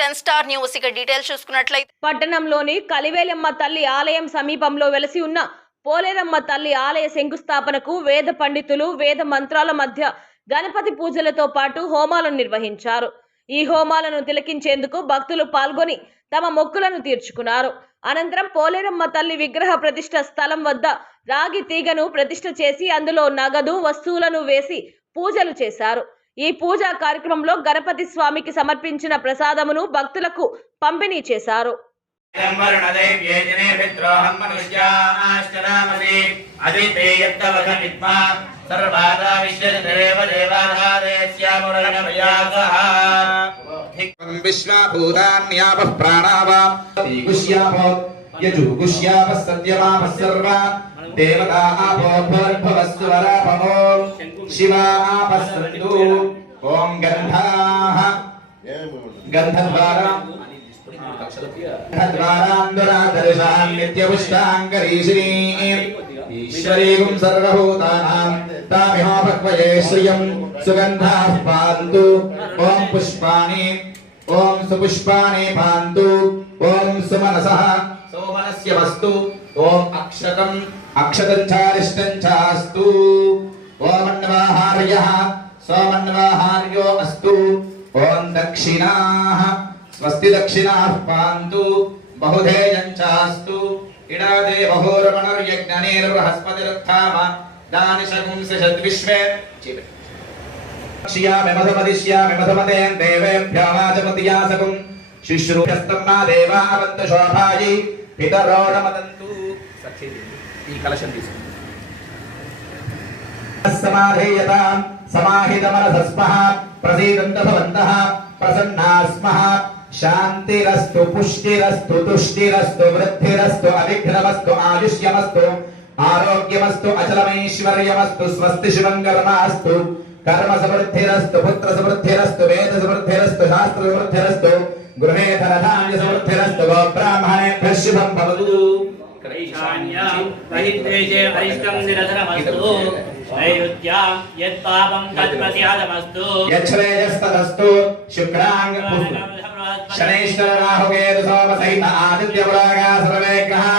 Ten star news. ఇక details చూసుకున్నట్లయితే పట్టణంలోని కలివేలమ్మ తల్లి ఆలయం సమీపంలో వెలసి ఉన్న పోలేరమ్మ తల్లి ఆలయ శంకుస్థాపనకు వేద పండితులు వేద మంత్రాల మధ్య గణపతి పూజలతో పాటు హోమాలను నిర్వహించారు. ఈ హోమాలను తిలకించేందుకు భక్తులు పాల్గొని తమ మొక్కులను తీర్చుకున్నారు. అనంతరం పోలేరమ్మ తల్లి విగ్రహ ప్రతిష్ట స్థలం వద్ద రాగి తీగను ప్రతిష్ట చేసి అందులో నగదు వస్తువులను వేసి పూజలు చేశారు. ఈ పూజా కార్యక్రమంలో గణపతి స్వామికి సమర్పించిన ప్రసాదమును భక్తులకు పంపిణీ చేశారు. విశ్వాభూతాన్యాపః ప్రాణావా సత్యమాపः సర్వా देवता आपोद्भवस्वरापमो शिवा आपस्तु। ओम गंधाः गंधद्वारा गंधद्वारान्दुरादर्शान् नित्यपुष्टाङ्गरीशिनी। ईश्वरीगुं सर्वभूतानां तामिहो भक्वये श्रियं सुगन्धाः वस्तु। ॐ अक्षतम्। ఓం ఓమన్వాహార్య సోమన్వాహార్యో అస్తు ఓం దక్షిణాః స్వస్తి దక్షిణాః పాంతు బహుధేయం చాస్తు ఇడాదే బహోరమణర్యజ్ఞనేర్బృహస్పతిరుత్థామ దానిశగుంస షద్విశ్వే క్షియామి మధమదిష్యామి మధమదేం దేవేభ్యో వాచపతియాసకం శుశ్రూషస్తం మా దేవా అవంతు శోభాయి పితరోడమదంతు ఈ కలశం తీసుకుంది సమాధేయతాం సమాహితమనసస్మః ప్రసీదంత భవంతః శాంతిరస్తు పుష్టిరస్తు తుష్టిరస్తు వృద్ధిరస్తు అవిఘ్నమస్తు ఆయుష్యమస్తు ఆరోగ్యమస్తు అచలమైశ్వర్యమస్తు స్వస్తి శివంగర్మాస్తు కర్మ సమృద్ధిరస్తు పుత్ర సమృద్ధిరస్తు వేద సమృద్ధిరస్తు శాస్త్ర సమృద్ధిరస్తు గృహే ధనధాన్య సమృద్ధిరస్తు గోబ్రాహ్మణేభ్యः శుభం భవతు. ఈశాన్యాం బహిద్వేషే బహిష్టం నిరధనమస్తు నైరుత్యాం యత్పాపం తత్ప్రతిహతమస్తు యచ్ఛ్రేయస్తదస్తు శుక్రాంగ శనైశ్వర రాహుకేతు సోమ సహిత ఆదిత్య పురాగా సర్వే గ్రహాః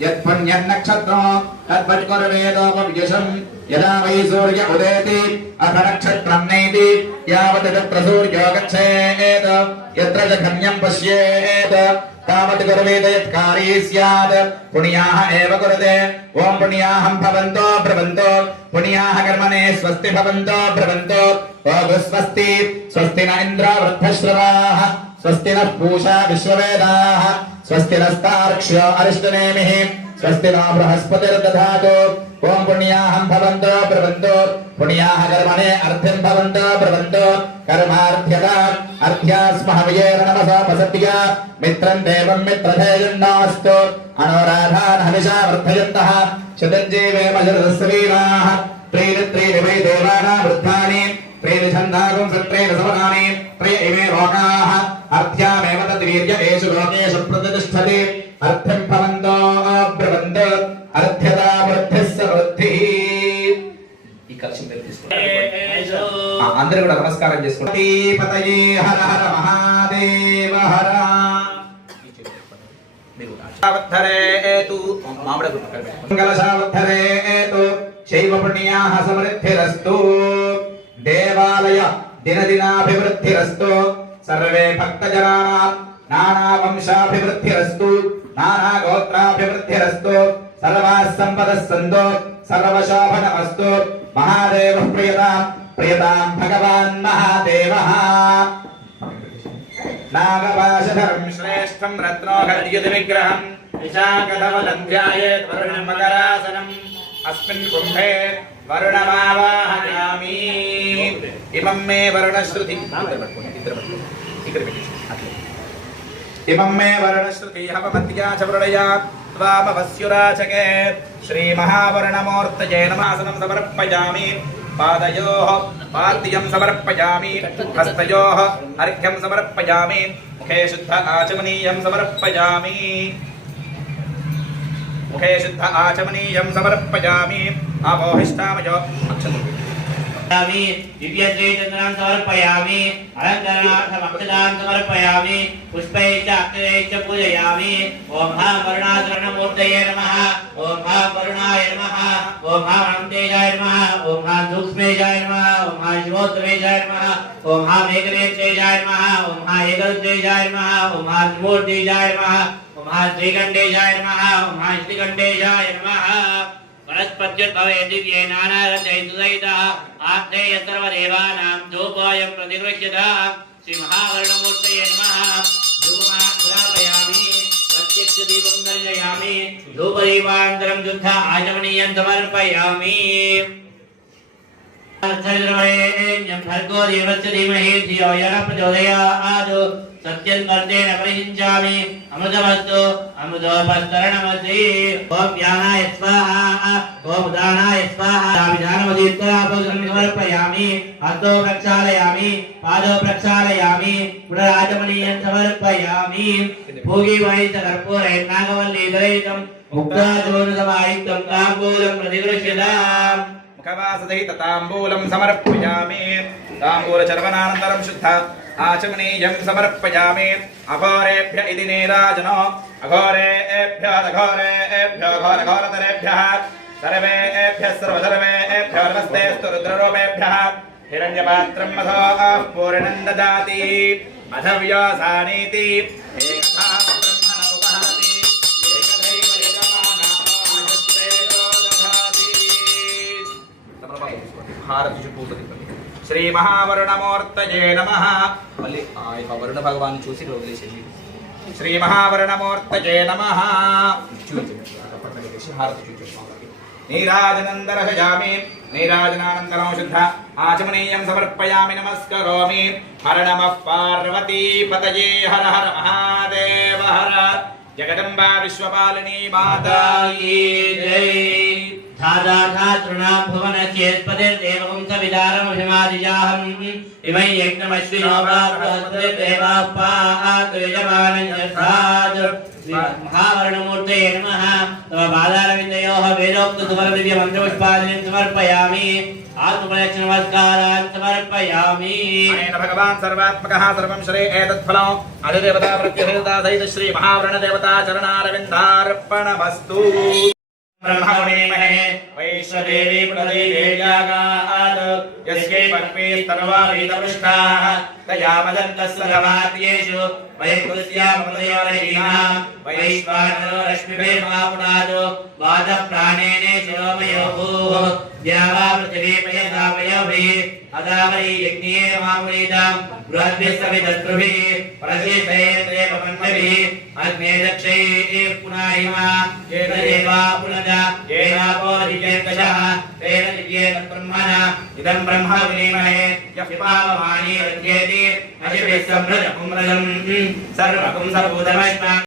సర్వాः సంపదः సంతో సర్వశోభనమస్తు మహాదేవ ప్రియతాం ప్రియతాం భగవాన్ మహాదేవः యత్పుణ్యన్నక్షత్రం తద్వట్కుర్వేదోపవ్యశం యదా వై సూర్య ఉదేతి అథ నక్షత్రం నైతి. యావత్ తత్ర సూర్యో గచ్చేత్ యత్ర చ ఘన్యం పశ్యేత్. తావత్ కుర్వేద యత్కారీ స్యాత్. పుణ్యాః ఏవ కురుతే. ఓం పుణ్యాహం భవంతో బ్రవంతో. పుణ్యాః కర్మణే స్వస్తి భవంతో బ్రవంతో ఓం స్వస్తి స్వస్తి న ఇంద్ర వృద్ధశ్రవాः స్వస్తి నః పూషా విశ్వవేదాः స్వస్తి నస్తార్క్ష్యో అరిష్టనేమిః స్వస్తి నో బృహస్పతిర్దధాతు ఓం పుణ్యాహం భవంతో బ్రవంతో పుణ్యాః కర్మణే అర్థం భవంతో బ్రవంతో కర్మార్థ్యత అర్థ్యాస్మహవియేన నమసోపసత్య మిత్రం దేవం మిత్రధేయున్నాస్తు అనోరాధాన్ హవిషా వర్ధయంతః శతంజీవేమ శరదస్వీనాः త్రీని త్రీని అర్థ్యామేవ తద్వీర్య ఏషు లోకేషు ప్రతిష్టతి అర్థం భవంతో బ్రవంత అర్థ్యతా వృద్ధిస్స వృద్ధి ఈ కలశం పేరు తీసుకోండి. ఆ, అందరూ కూడా నమస్కారం చేసుకోండి. పతయే హర హర మహాదేవ హర. శైవ పుణ్యాః సమృద్ధిరస్తు. దేవాలయ దినదినాభివృద్ధిరస్తు. సర్వే భక్తజనానాం నానా వంశాభివృద్ధిరస్తు నానా గోత్రాభివృద్ధిరస్తు సర్వాः సంపదः సంతో సర్వశోభనమస్తు మహాదేవ ప్రియతాం ప్రియతాం భగవాన్ మహాదేవः. నాగపాశధరం శ్రేష్టం రత్నోహర్యతి విగ్రహం విశాఖధవలం ధ్యాయేత్ వరుణం మకరాసనం అస్మిన్ కుంభే వరుణమావాహయామి. ఇమం మే వరుణశ్రుతి. తిరుపతిలో ఇక్కడ పెట్టేసి అట్లే. ఇమం మే వర్ణశ్రుతిహవపత్యా చ వృణయా వామవస్యురాచకే శ్రీమహావర్ణమూర్తయే నమాసనం సమర్పయామి. పాదయో పాద్యం సమర్పయామి. హస్తయో అర్ఘ్యం సమర్పయామి. ముఖే శుద్ధ ఆచమనీయం సమర్పయామి. ముఖే శుద్ధ ఆచమనీయం సమర్పయామి. ఆపోహిష్టామయో అక్షతం సమర్పయామి దివ్యశ్రీచంద్రం సమర్పయామి అలంకరణార్థమక్షదాన్ సమర్పయామి పుష్పై చ అక్షరై చ పూజయామి ఓం హా వరుణాచరణమూర్తయే నమః ఓం హా వరుణాయ నమః ఓం హా అనంతేజాయ నమః ఓం హా సూక్ష్మేజాయ నమః ఓం హా శివోత్తమేజాయ నమః ఓం హా మేఘనేత్రేజాయ నమః ఓం హా ఏకరుద్రేజాయ నమః ఓం హా త్రిమూర్తిజాయ నమః ఓం హా శ్రీకంఠేజాయ నమః ఓం హా శ్రీకంఠేజాయ నమః వనస్పత్యుద్భవే దివ్యే वनस्पत्युर्भवेदिव्येनानागतैतुदैतः आग्नेय सर्वदेवानां धूपोऽयं प्रतिगृह्यतः श्रीमहावर्णमूर्तये नमः। धूपमाघ्रापयामि प्रत्यक्ष दीपं दर्शयामि। धूपदीपान्तरं दुग्ध आचमनीयं समर्पयामि। भर्गो देवस्य धीमहि, धियो यः प्रचोदयात्। సత్యం గర్జేన ప్రహించామి. అమృతమస్తు అమృతోపస్తరణమసి. ఓం జ్ఞానాయ స్వాహ ఓం దానాయ స్వాహ. సమర్పయామి హస్తో ప్రక్షాళయామి పాదో ప్రక్షాళయామి పునరాజమనీయం సమర్పయామి భూగిమహిత కర్పూరైర్ నాగవల్లి ఇదరైతం ముక్తాజోనుతమాయుక్తం తాంబూలం ప్రతిగృహ్యతాం. ముఖవాసదహిత తాంబూలం సమర్పయామి. తాంబూల చర్వనానంతరం శుద్ధ. आचमनीयं समर्पयामि। अघोरेभ्य इति नीराजनो। अघोरेभ्यो अघोरेभ्यो घोरघोरतरेभ्यः सर्वेभ्यः सर्वसर्वेभ्यो नमस्तेऽस्तु रुद्ररूपेभ्यः। हिरण्यपात्रं मधो पूर्णं ददाति। मधव्यासानीति ब्रह्मण उपहरति శ్రీ మహావరుణమూర్తయే నమ. మళ్ళీ ఆ యొక్క వరుణ భగవాన్ చూసి వదిలేసేయండి. శ్రీ మహావరుణమూర్తయే నమ హారతి చూపించుకోవాలి నీరాజనందరయామి శుద్ధ ఆచమనీయం సమర్పయామి నమస్కరోమి. హర పార్వతీ పతయే హర హర మహాదేవ హర. జగదంబా విశ్వపాలిని మాత జై. ధాదాధాతృణాం ఇమై యజ్ఞమశ్వినో మహావర్ణమూర్తయే నమః తమ పాదారవిందయోః వేదోక్త సువర మంత్రపుష్పాదిని సమర్పయామి ఆత్మప్రదక్షిణ నమస్కారాన్ సమర్పయామి భగవాన్ సర్వాత్మకः సర్వం శ్రీ ఏతత్ఫలం అధిదేవతా ప్రత్యహితా శ్రీ మహావరణ దేవతా చరణారవిందార్పణమస్తు బ్రహ్మణేమహే వైశ్వదేవి ప్రదేవేయాగాత్ యస్యై పక్వే స్తర్వా వేదపృష్టాః తయామదంతస్య ధమాత్యేషు వైకుల్స్యామృతయోరయీనాం వైశ్వానరో రశ్మిభిర్మాపునాదో వాద ప్రాణేనే శిరోమయో భూః ద్యావా పృథివీపయదామయోభిः అదావై యజ్ఞే మామునీతాం బృహద్భిः సవిదస్రుభిः ప్రశిషయేత్రే పవన్మభిः అగ్నే దక్షైः పునాహిమా ఏన దేవా పునజ? ఏనాపో దివ్యేకజः తేన దివ్యేన బ్రహ్మణ? ఇదం బ్రహ్మ విలీమహే. యః పావమాని రజ్యేతి